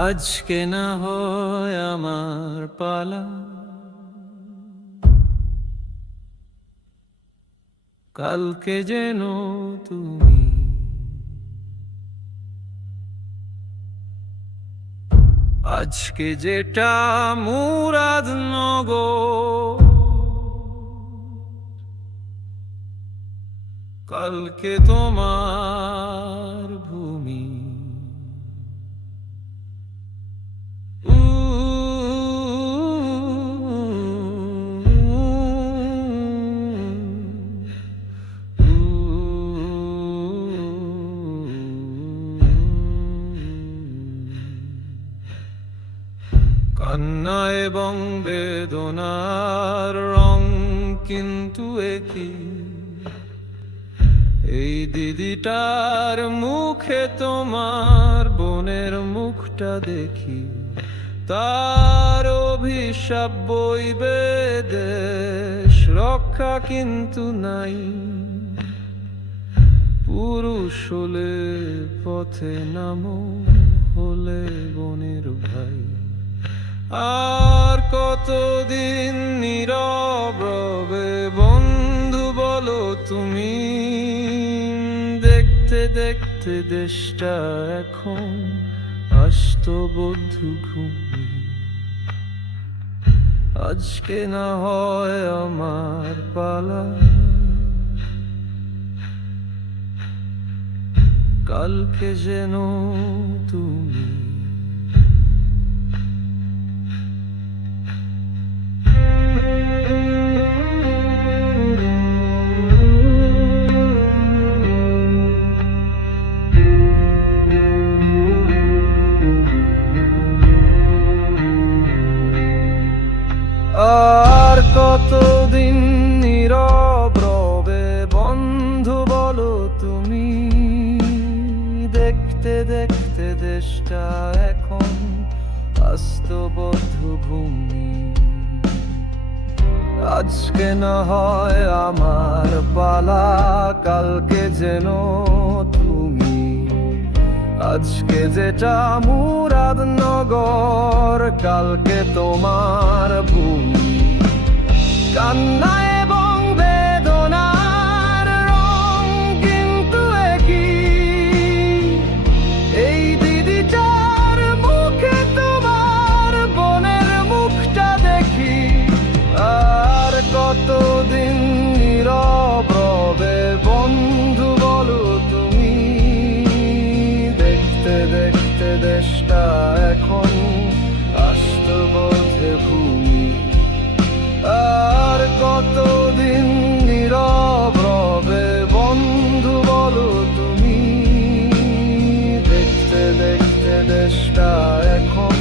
আজকে না হয় আমার পালা। কালকে যেন তুমি আজকে যেটা মুরাদ নগর কালকে তোমার কান্না এবং বেদনার রং কিন্তু একই। এই দিদিটার মুখে তোমার বোনের মুখটা দেখি। তার অভিশাপ বইবে দেশ রক্ষা কিন্তু নাই। পুরুষ হলে পথে নামো, হলে বোনের ভাই। আর কতদিন নীরব রবে? বন্ধু বলো তুমি। দেখতে দেখতে দেশটা এখন আস্ত বন্ধু ঘুমি আজকে না হয় আমার পালা। কালকে যেন তুমি কতদিন নীরব রবে? বন্ধু, বলো তুমি। দেখতে দেখতে দেশটা এখন আস্তবদ্ধ ভূমি। আজকে না হয় আমার পালা? কালকে যেন তুমি। আজকে যেটা মুরাদ নগর কালকে তোমার ভূমি। এতদিন নীরব রবে। তুমি, দেখতে দেখতে দেশটা এখন আস্তবধে ভূমি। আর বন্ধু তুমি, দেখতে দেখতে এখন